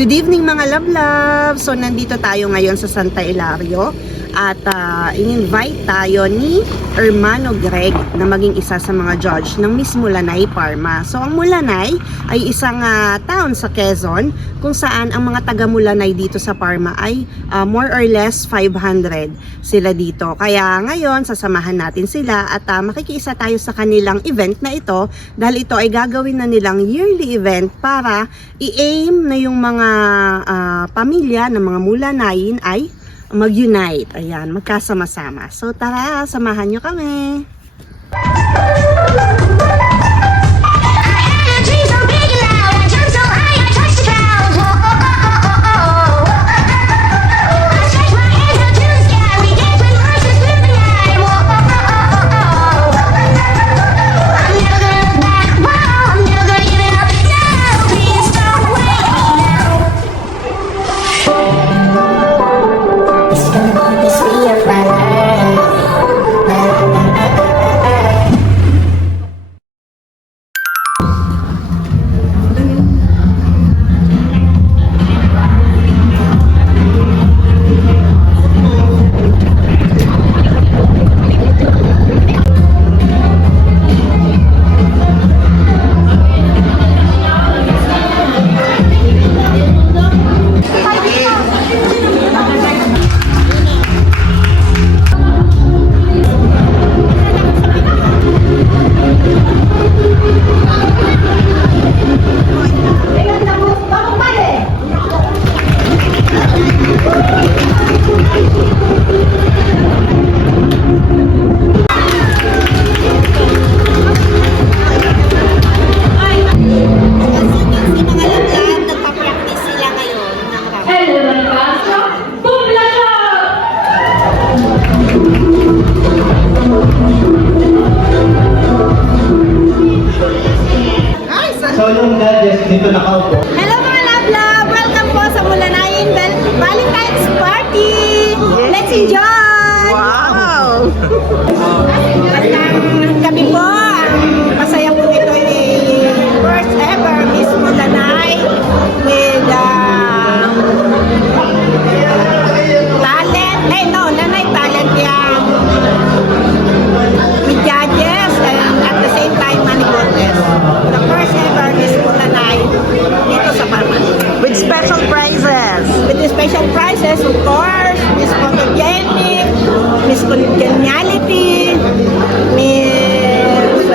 Good evening mga love-love! So nandito tayo ngayon sa Santa Hilario at in-invite tayo ni Hermano Greg na maging isa sa mga judge ng Miss Mulanay Parma. So ang Mulanay ay isang town sa Quezon kung saan ang mga taga Mulanay dito sa Parma ay more or less 500 sila dito. Kaya ngayon sasamahan natin sila at makikiisa tayo sa kanilang event na ito dahil ito ay gagawin na nilang yearly event para i-aim na yung mga pamilya ng mga Mulanayin ay mag-unite. Ayan, magkasama-sama. So tara, samahan nyo kami. So yung judges dito nakaupo. Hello mga love-love! Welcome po sa Mulanayin Valentine's Party! Let's enjoy! Wow! Kami po, ang masaya po ito ay first ever Miss Mulanay with talent. Nanay talent yan. With judges and at the same time money contest. The first ever Miss Mulanay dito sa Parma. With special prizes! With the special prizes, of course, Miss Photogenic, Miss Congeniality, Miss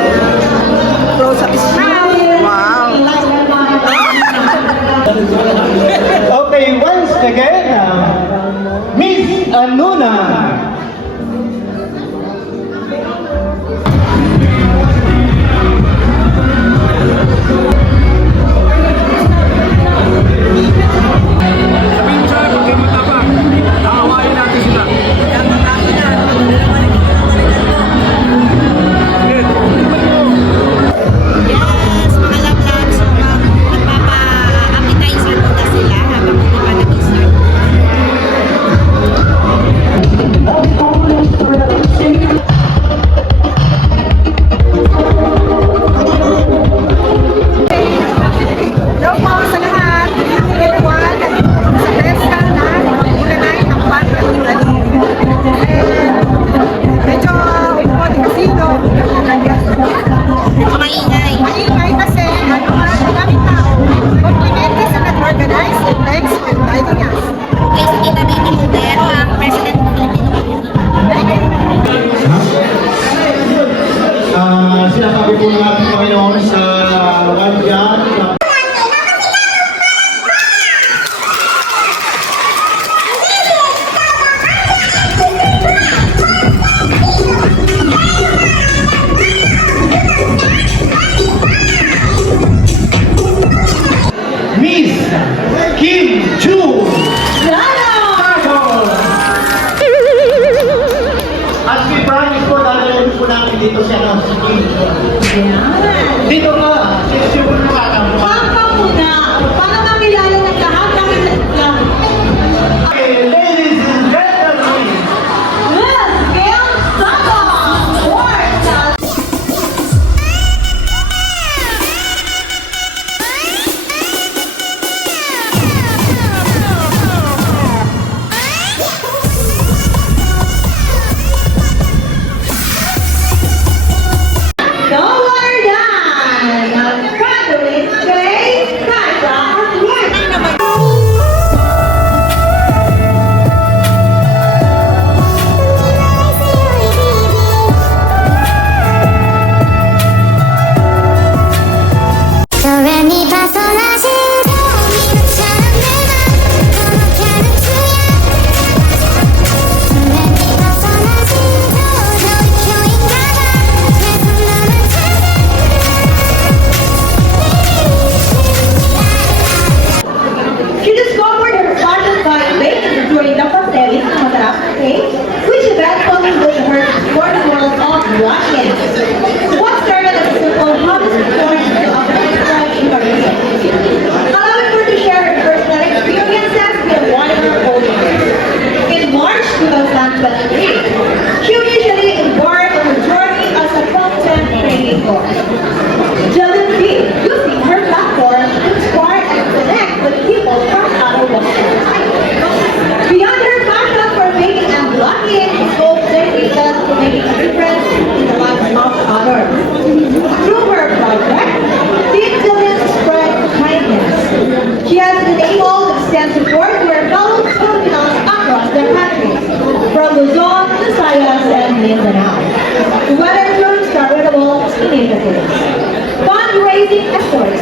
choice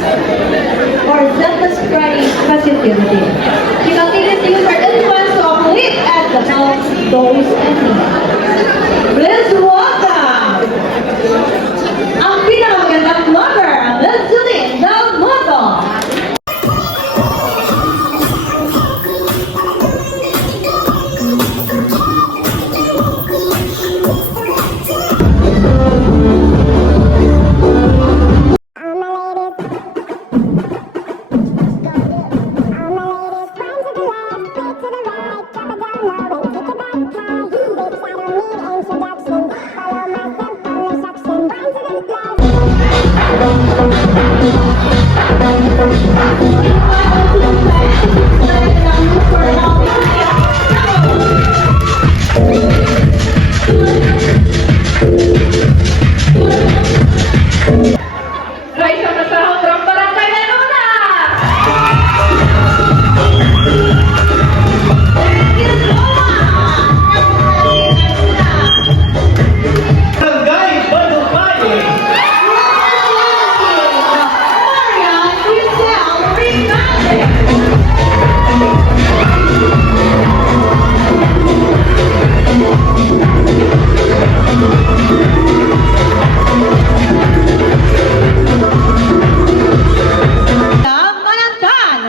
or self-spreading positivity. You continue to use our influence to uplift and to help those in need. Let's welcome ang pinakamagandang vlogger, Miss Julie Del Mundo. Raisa Masahong from Barangay Luna! Barangay Balupay! Marian Giselle Rinaldi! Manantan!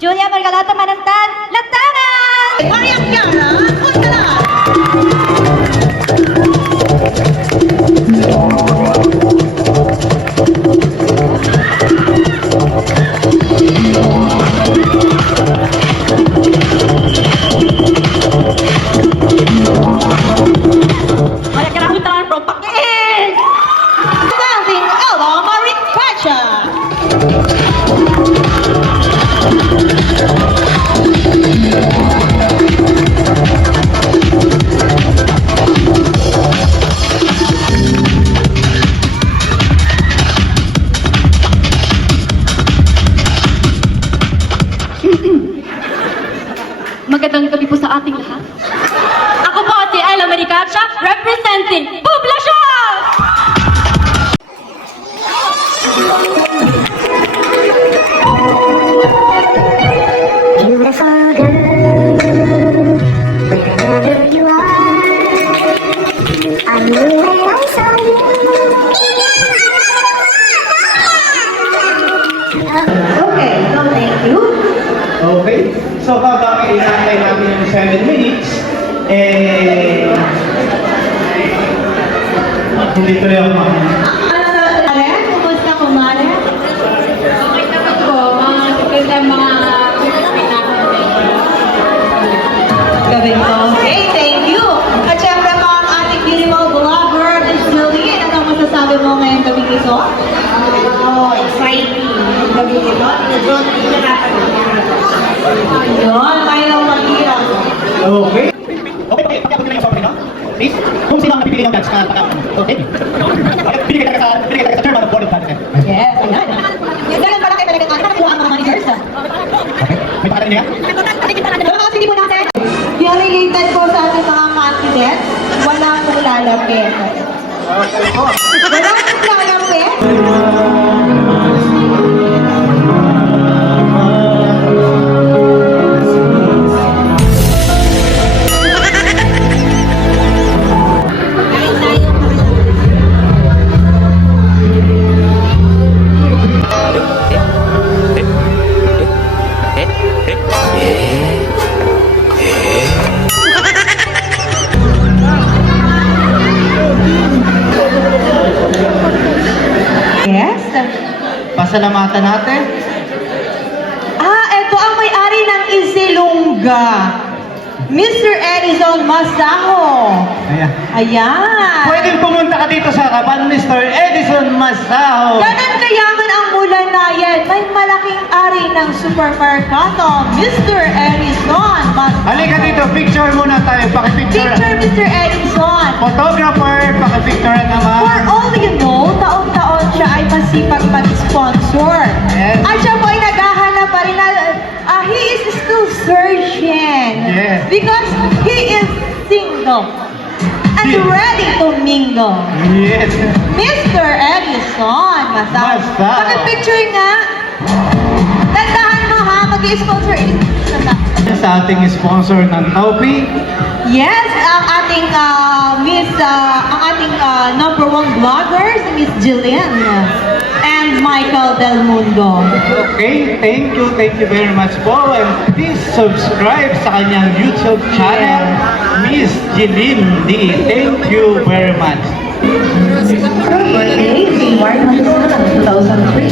Julia Margalata Manantan, Lantangan! Mariam Kiara, Puntalan! Mariam Kiara, Puntalan from Pakin! Dancing Elba Marie Pacha! Magandang gabi po sa ating lahat. Ako po si Ella Maricacha, representing Poblasyon! Beautiful girl, wherever you are, I knew that I saw you. Okay, so thank you. Okay. So habang inantay natin yung 7 minutes, hindi tuloy ako Mare, kumusta ko, Mare? Okay naman po, mga Gabi ko. Okay, thank you. At syempre po ang ating beautiful vlogger, Miss Julie. Ano masasabi mo ngayong gabi ito? Exciting. Gabi ito. Doon, Ayun, tayo maghirap. Okay. Okay, pakiabot nyo na yung sobrang no? Please, kung sino ang napipili ng judge na okay. Binigay talaga sa chairman of board of judges. Yes, ayan. Ganyan pala kayo talaga nakakuha ang mga managers. Okay. May pangalan niya? Pero kasi hindi po natin. Yung related po sa ating mga candidates, wala pong lalapit. Wala pong lalapit. Yes. Pasalamatan natin. Ito ang may-ari ng Isilunga. Mr. Edison Masaho. Ayan. Ayan. Pwedeng pumunta ka dito sa harapan, Mr. Edison Masaho. Ganon kayaman ang Mulanayan. May malaking ari ng supermerkado. Mr. Edison Masaho. Halika dito, picture muna tayo. Pakipicture. Picture Mr. Edison. photographer, paka-picture naman. For all you know, taon-taon siya ay masipag mag-sponsor. Yes. At siya po ay naghahanap pa rin na, he is still searching. Yes. Because he is single and Yes. ready to mingle. Yes. Mr. Edison Masao. Masao. Pag-picture nga. Tandahan mo ha, mag-sponsor. Sa ating sponsor ng Taupi, Yes, ang ating ang ating number one vlogger, si Miss Jillian and Michael Del Mundo. okay, thank you very much po. And please subscribe sa kanyang YouTube channel, Miss Jeline D. Thank you very much. Her birthday is March 27, 2003.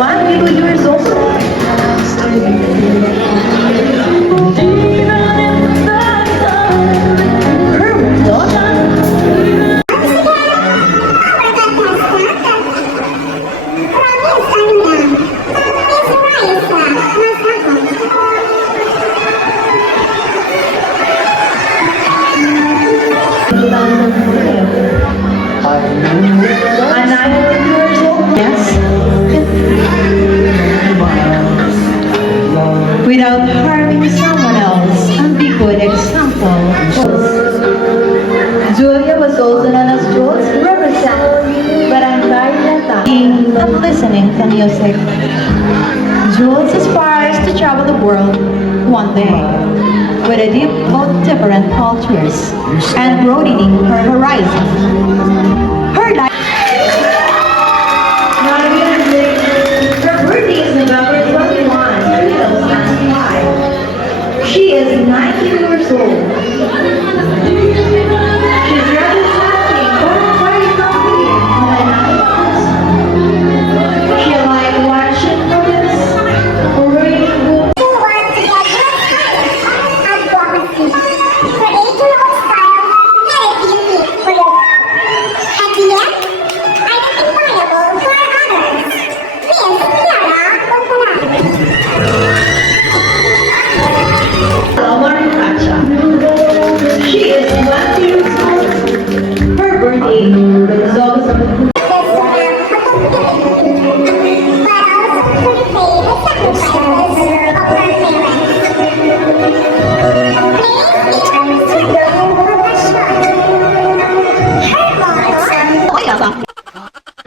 1 years old. Her daughter. A 9 years old. Yes. Without harming someone else, and be good example. Julia was also known as Jules, representing Barangay Lata, and listening to music. Jules aspires to travel the world one day, with a deep of different cultures, and broadening her horizon. Her life. Her birthday is November 21, 2005. She is 19 years old. She's representing Barangay Coffee on a night. She likes watching movies, reading books. Who wants to get your style and advocacy? Create your own style, let it be unique for yourself. And yet, identifiable for others. Miss Tiara Montanari. Marikacha. She is 20 years old. Her birthday is August.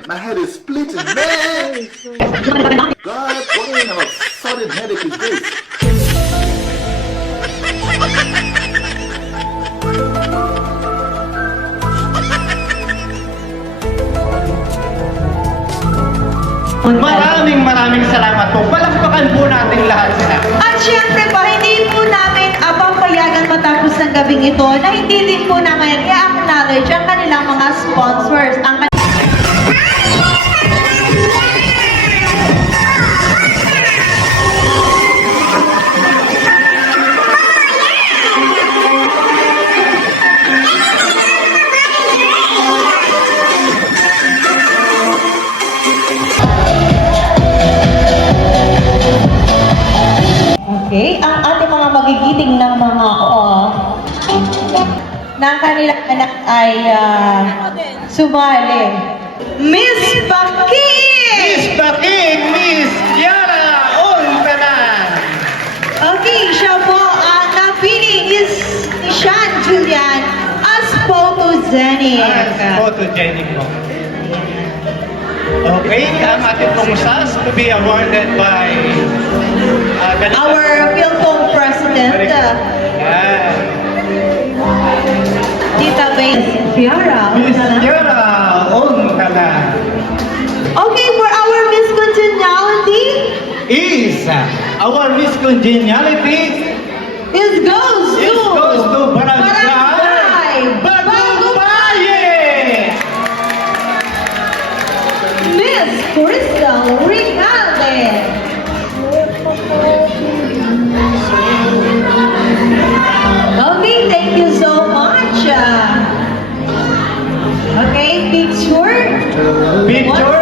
My head is splitting, man! God, what kind of a sudden headache is this? Maraming salamat po. Palakpakan po natin lahat sila. At syempre po, hindi po namin papayagan matapos ng gabing ito na hindi din po namin i-acknowledge ang kanilang mga sponsors. Ang Okay, ang ating mga magigiting ng mga ng kanilang anak ay sumali. Miss Bakin! Miss Baking, Miss Yara Ontanan. Okay, siya po ang napili is ni Sean Julian as photogenic. Photogenic po. Okay, ang ating pong SAS to be awarded by Our Philcom President, Yeah. Tita Bain Fiara. Miss Yara Ontanan Okay, for our Miss Congeniality, is our Miss Congeniality it goes to Barangay Bagumbaye. Miss Crystal Ricalde. Okay, thank you so much. Okay, picture. Picture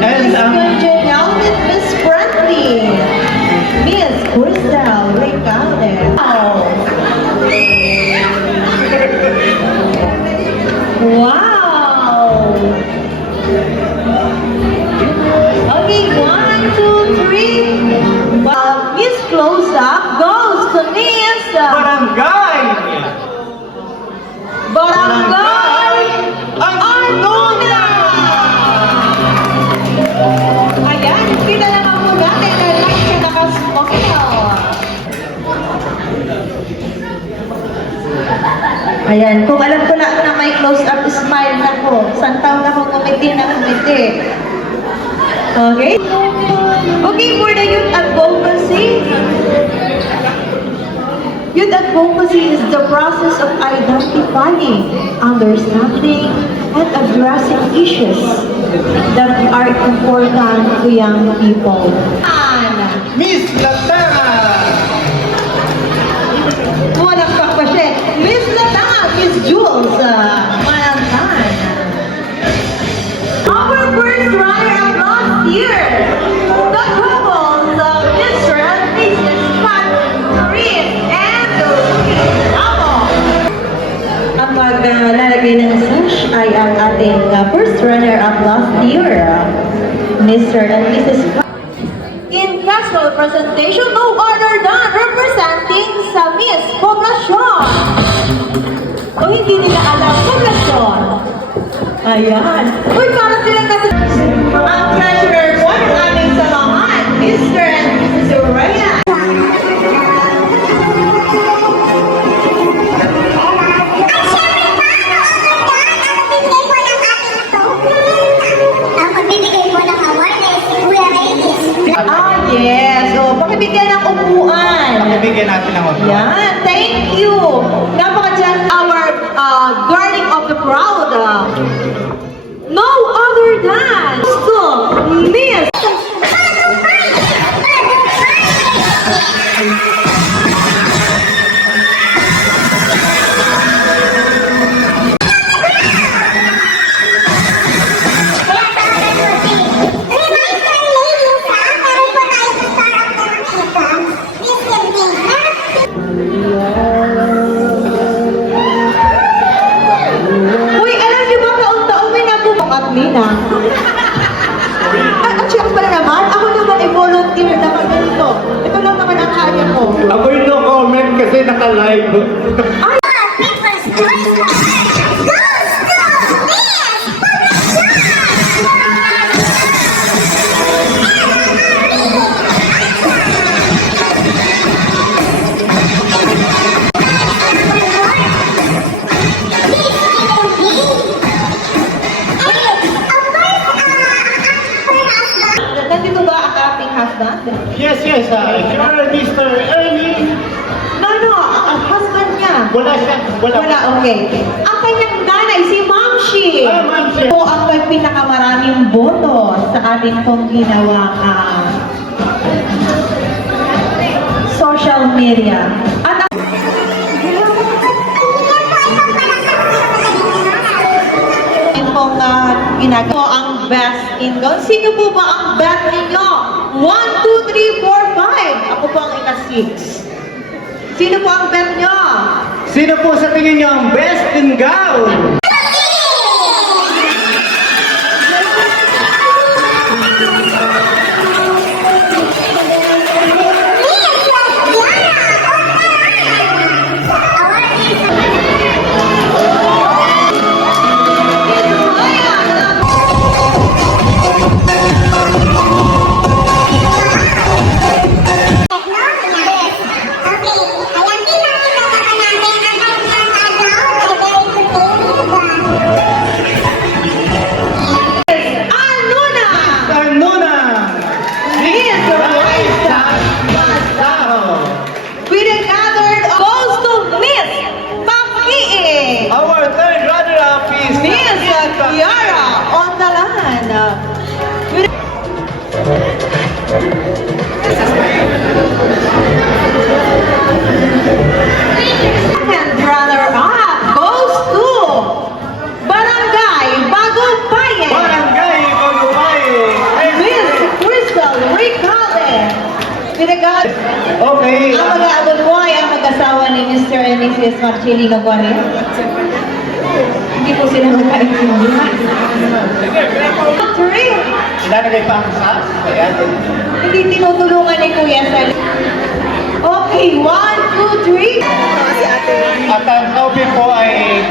And and Miss Congeniality, Miss Friendly. Miss Crystal Ricalde. Wow. Okay, 1, 2, 3. Miss Close Up goes to Miss Barangay! Barangay Arnona! Ayan, kita naman po natin na like siya nakasmokil. Ayan, kung alam ko na may close-up smile na ko, isang taon na akong kumiti na kumiti. Okay? Okay, for the youth advocacy. Youth advocacy is the process of identifying, understanding, and addressing issues that are important to young people. Miss Latara! Walang pakpasya. Miss Latanga, Miss Jules, Malantan. Our first runner of last year, the couples of Mr. and Mrs. Patrice and Louis Amo. Ang maglalagay ng sash ay ang ating first runner of last year, Mr. and Mrs. In casual presentation, no other than representing sa Miss Poblacion. O hindi nila alam, Poblacion. Ayan. Uy, parang silang nasa... Ang treasurer po ng aming samahan, Mr. and Mrs. Raya. Ang magbibigay po ng award ay si Kuya Reyes. Yes. O, pakibigyan ng upuan. Bigyan natin ng otro. Yan, thank you. Napaka-dyan our guardian of the crowd. No other than Miss Uy, alam niyo ba taon-taon may nabubok at Mina? At siya pala naman, ako naman ay volunteer naman ganito. Ito lang naman ang kaya ko. Ako'y no comment kasi naka-live. Ay, People's Choice Award goes to Miss nandito ba ang ating husband? Yes, yes. If you're Mr. Ernie, No, ang husband niya. wala siya. Wala, okay. Ang kanyang nanay, si Mamshi. Ah, Mamshi. Po ang may pinakamaraming boto sa ating pong ginawang social media. At ang pong ginagawa ang best in gown. Sino po ba ang best ninyo? 1, 2, 3, 4, 5. Ako po ang ika-6. Sino po ang bet nyo? Sino po sa tingin niyo ang best in gown? With another goes to Miss Paki. Our third runner-up is Miss Kiara on the line. Second runner-up goes to Barangay Bagong Bayan. Barangay Bagubay. Miss Crystal Ricalde. Pinagad. Okay. Ang mag-aabot mo ay ang mag-asawa ni Mr. and Mrs. Marchili Magwarin. Hindi po sila magkaintindihan. Naglalagay pa ang socks. Ayan. Hindi tinutulungan ni Kuya Sal. Okay, 1, 2, 3. At ang topic po ay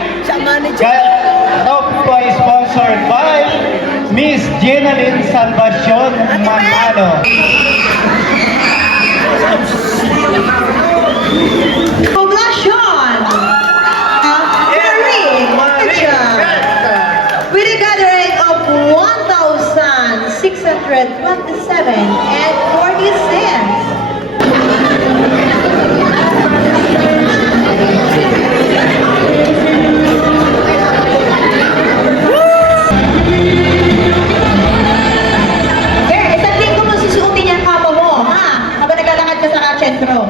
topic po ay sponsored by Miss Jenaline Salvacion Manalo. Poblacion! Marie! With a gathering of 1,627.40 cents. Isang linggo mo susuotin yung kapa mo, ha? Habang naglalakad ka sa sentro.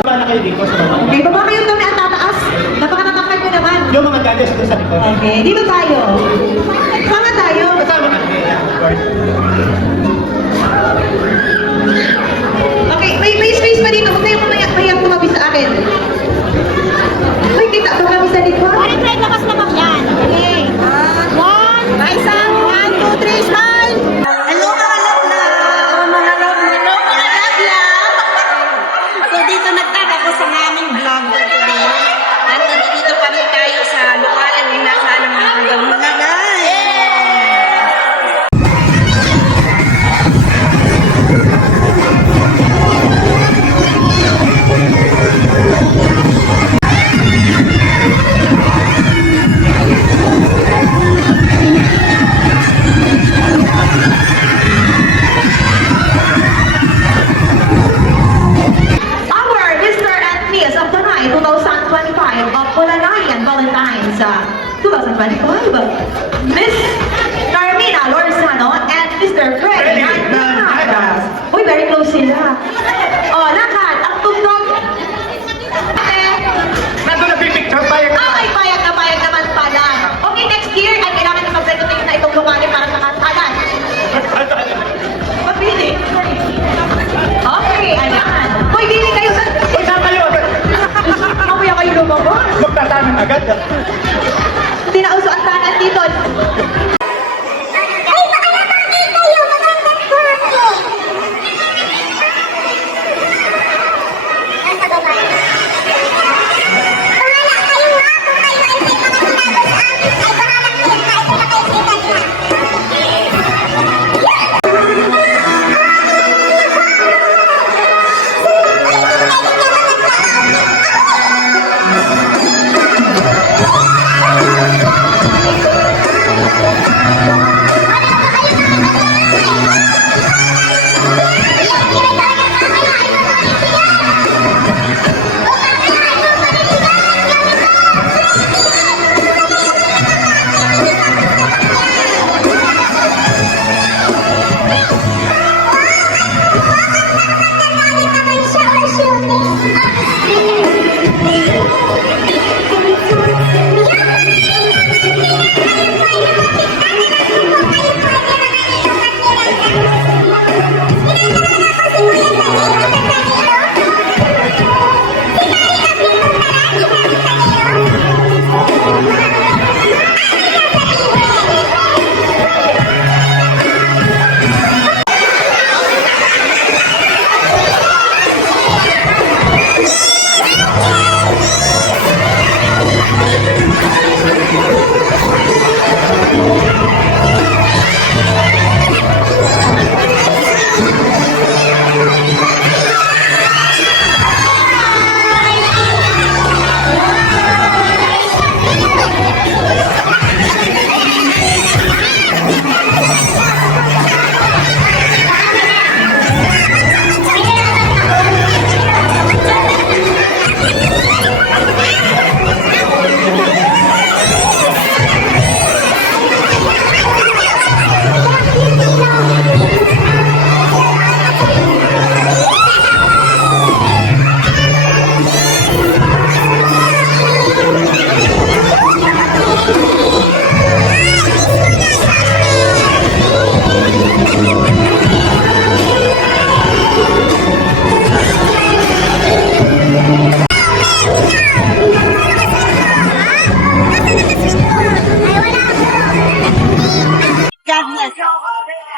Paano kayo dito sa baba? Okay, baba kayo kami at tataas. Napakatatakad nyo naman. Yung mga gadgets doon sa likod. Okay, dito tayo. Sama tayo. Kasama kami. Okay, may space pa dito. Huwag kayong mamayang tumabi sa akin. May kita ba kami sa likod? Lakas naman yan. Okay. 1, isang, 1, 2, 3, smile! Hello mga love lang! Mga love lang! So dito nagtatapos ang aming vlog for today. At nandito pa rin tayo sa luparan ng nasaan ng mga kagawin. Our Mr. and Miss of the Night 2025 of Polanayan Valentine's 2025. Miss Carmina Lorzano and Mr. Fred Hernandez. Uy, very close sila. Oh, lakad. Ang tugtog. Nandun na pipicture tayo. Ay, payag naman pala. Okay, next year ay kailangan na mag-renovate na itong lugar para sa kasalan. Mabili. Okay, ayan. Hoy, bili kayo. Uy, saan kayo? Mamaya kayo lumabas. Magtatamin agad. Hindi na uso ang tanan dito. Ay, baka napangil kayo! Magandang klase! Nasa baba. Bahala kayo nga kung kayo ay may mga tinago sa akin. Ay, bahala kayo na ito na kayo sikat na.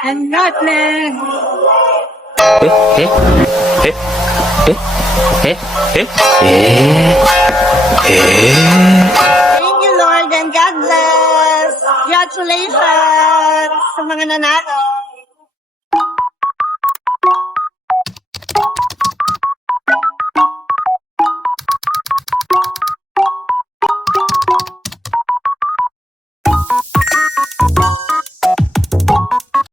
And God bless. Thank you, Lord, and God bless. Congratulations sa mga nanalo.